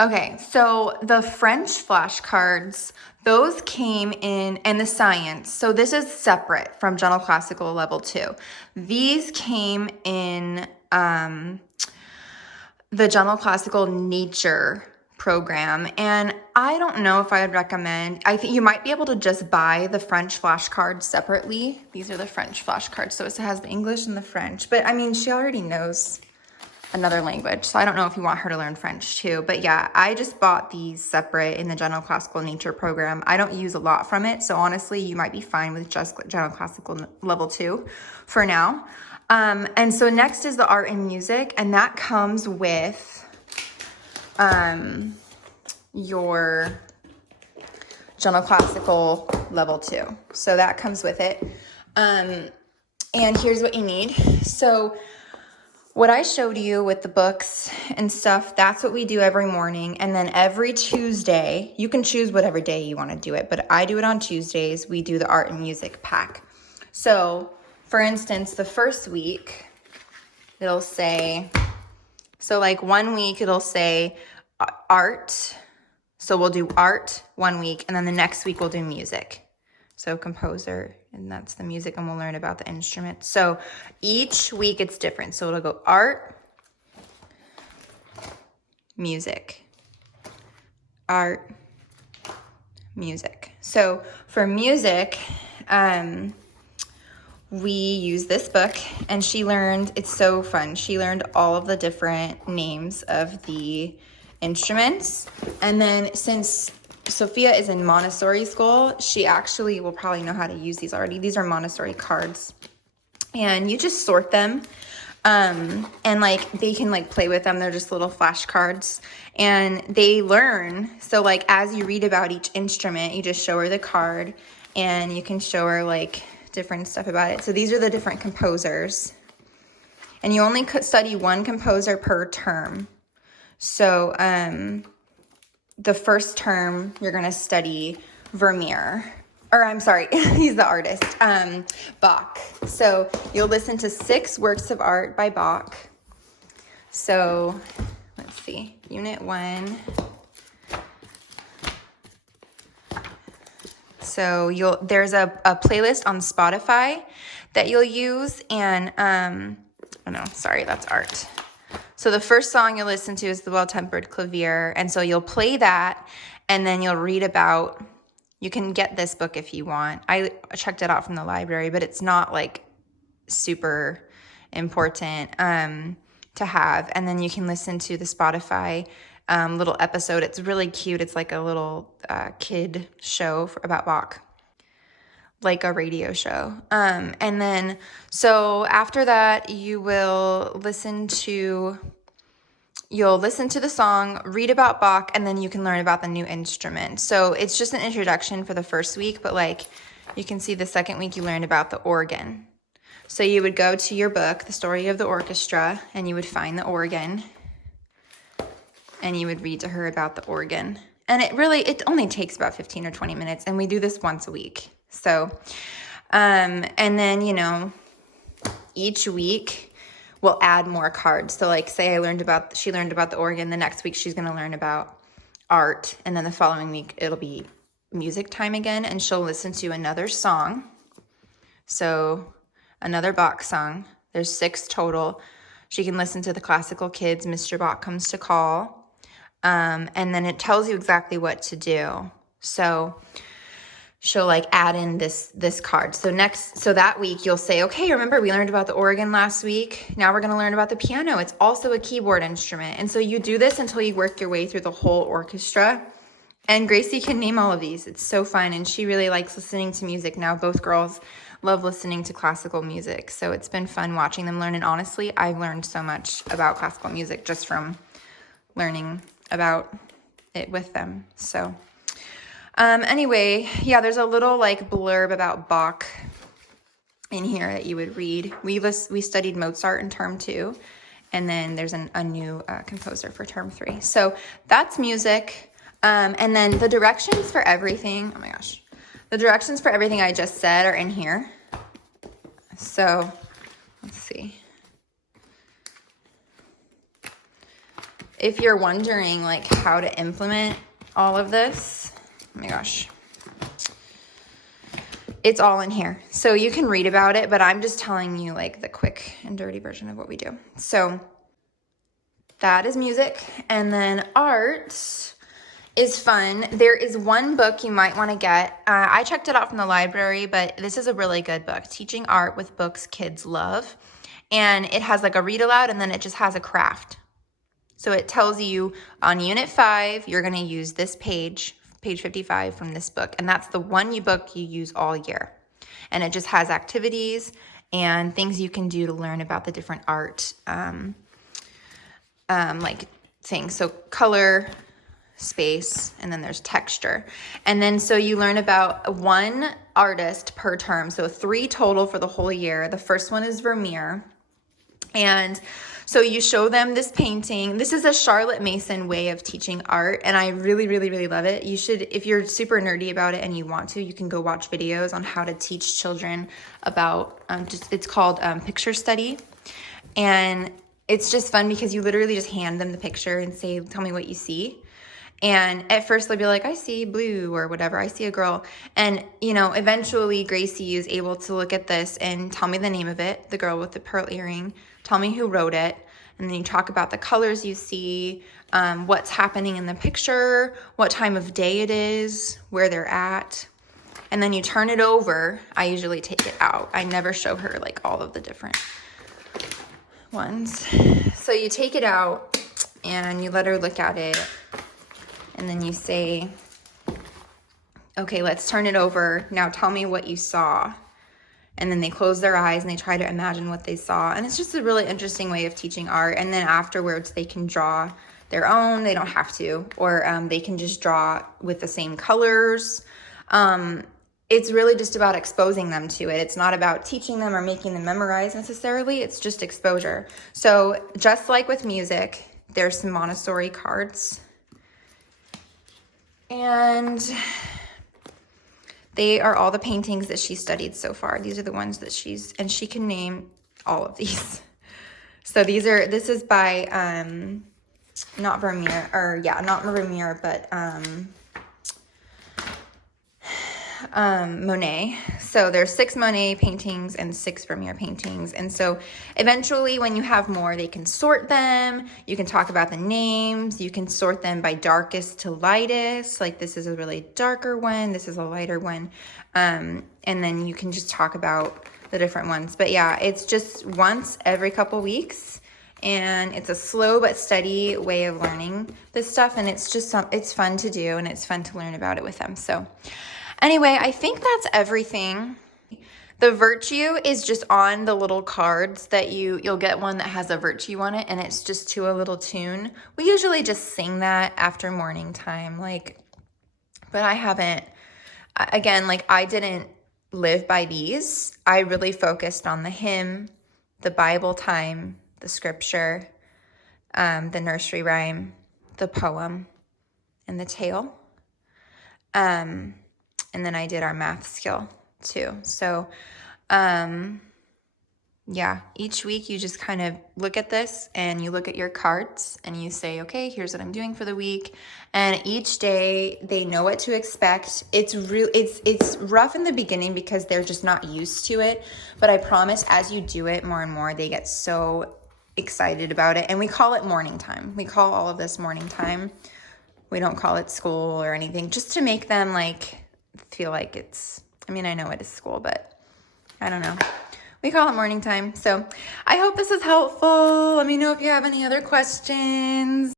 Okay, so the French flashcards, those came in, and the science. So this is separate from General Classical Level 2. These came in the General Classical Nature program, and I don't know if I would recommend. I think you might be able to just buy the French flashcards separately. These are the French flashcards, so it has the English and the French. But I mean, she already knows another language, so I don't know if you want her to learn French too. But yeah, I just bought these separate in the General Classical Nature program. I don't use a lot from it, so honestly, you might be fine with just General Classical Level 2 for now. And so next is the art and music, and that comes with your General Classical Level 2. So that comes with it. And here's what you need. So what I showed you with the books and stuff, that's what we do every morning. And then every Tuesday, you can choose whatever day you want to do it, but I do it on Tuesdays. We do the art and music pack. So for instance, the first week, it'll say, so like 1 week, it'll say art. So we'll do art 1 week, and then the next week we'll do music. So composer, and that's the music, and we'll learn about the instrument. So each week it's different. So it'll go art, music, art, music. So for music, we use this book, and she learned, it's so fun. She learned all of the different names of the instruments. And then since Sophia is in Montessori school, she actually will probably know how to use these already. These are Montessori cards, and you just sort them. And like they can like play with them. They're just little flashcards, and they learn. So like as you read about each instrument, you just show her the card, and you can show her like different stuff about it. So these are the different composers, and you only could study one composer per term. So the first term you're going to study Vermeer, or I'm sorry, he's the artist, Bach. So you'll listen to 6 works of art by Bach. So let's see, Unit 1. So there's a playlist on Spotify that you'll use, and oh no, sorry, that's art. So the first song you'll listen to is the Well-Tempered Clavier, and so you'll play that, and then you'll read about, you can get this book if you want. I checked it out from the library, but it's not like super important to have. And then you can listen to the Spotify little episode. It's really cute. It's like a little kid show about Bach, like a radio show. And then, so after that, you'll listen to the song, read about Bach, and then you can learn about the new instrument. So it's just an introduction for the first week, but like you can see the second week you learn about the organ. So you would go to your book, The Story of the Orchestra, and you would find the organ, and you would read to her about the organ. And it only takes about 15 or 20 minutes, and we do this once a week. So, and then, each week we'll add more cards. So like say she learned about the organ, the next week she's going to learn about art, and then the following week it'll be music time again, and she'll listen to another song. So another Bach song. There's 6 total. She can listen to the Classical Kids, Mr. Bach Comes to Call. And then it tells you exactly what to do. So she'll like add in this card. So that week you'll say, okay, remember we learned about the organ last week. Now we're going to learn about the piano. It's also a keyboard instrument. And so you do this until you work your way through the whole orchestra. And Gracie can name all of these. It's so fun. And she really likes listening to music now. Both girls love listening to classical music. So it's been fun watching them learn. And honestly, I've learned so much about classical music just from learning about it with them. So anyway, yeah, there's a little like blurb about Bach in here that you would read. We studied Mozart in term 2, and then there's a new composer for term 3. So that's music. And then the directions for everything, oh my gosh, the directions for everything I just said are in here. So let's see. if you're wondering like how to implement all of this, oh my gosh, it's all in here. So you can read about it, but I'm just telling you like the quick and dirty version of what we do. So that is music. And then art is fun. There is one book you might want to get. I checked it out from the library, but this is a really good book, Teaching Art with Books Kids Love. And it has like a read aloud, and then it just has a craft. So it tells you on Unit 5, you're going to use this page 55 from this book. And that's the one book you use all year. And it just has activities and things you can do to learn about the different art like things. So color, space, and then there's texture. And then so you learn about one artist per term. So 3 total for the whole year. The first one is Vermeer. And so you show them this painting. This is a Charlotte Mason way of teaching art, and I really, really, really love it. You should, if you're super nerdy about it and you want to, you can go watch videos on how to teach children about, it's called picture study. And it's just fun because you literally just hand them the picture and say, tell me what you see. And at first they'll be like, I see blue or whatever. I see a girl. And, you know, eventually Gracie is able to look at this and tell me the name of it, the girl with the pearl earring, tell me who wrote it. And then you talk about the colors you see, what's happening in the picture, what time of day it is, where they're at. And then you turn it over. I usually take it out. I never show her like all of the different ones. So you take it out and you let her look at it. And then you say, okay, let's turn it over. Now tell me what you saw. And then they close their eyes and they try to imagine what they saw. And it's just a really interesting way of teaching art. And then afterwards they can draw their own. They don't have to. Or they can just draw with the same colors. It's really just about exposing them to it. It's not about teaching them or making them memorize necessarily. It's just exposure. So just like with music, there's some Montessori cards. And they are all the paintings that she studied so far. These are the ones that and she can name all of these. So this is by, not Vermeer, but Monet. So there's 6 Monet paintings and 6 Vermeer paintings. And so eventually when you have more, they can sort them. You can talk about the names. You can sort them by darkest to lightest. Like this is a really darker one. This is a lighter one. And then you can just talk about the different ones. But yeah, it's just once every couple weeks. And it's a slow but steady way of learning this stuff. And it's just it's fun to do, and it's fun to learn about it with them. So anyway, I think that's everything. The virtue is just on the little cards that you'll get one that has a virtue on it, and it's just to a little tune. We usually just sing that after morning time, but I haven't, again, I didn't live by these. I really focused on the hymn, the Bible time, the scripture, the nursery rhyme, the poem, and the tale. And then I did our math skill too. So, yeah, each week you just kind of look at this and you look at your cards and you say, okay, here's what I'm doing for the week. And each day they know what to expect. It's rough in the beginning because they're just not used to it. But I promise as you do it more and more, they get so excited about it. And we call it morning time. We call all of this morning time. We don't call it school or anything, just to make them feel like it's, I know it is school, but I don't know. We call it morning time. So I hope this is helpful. Let me know if you have any other questions.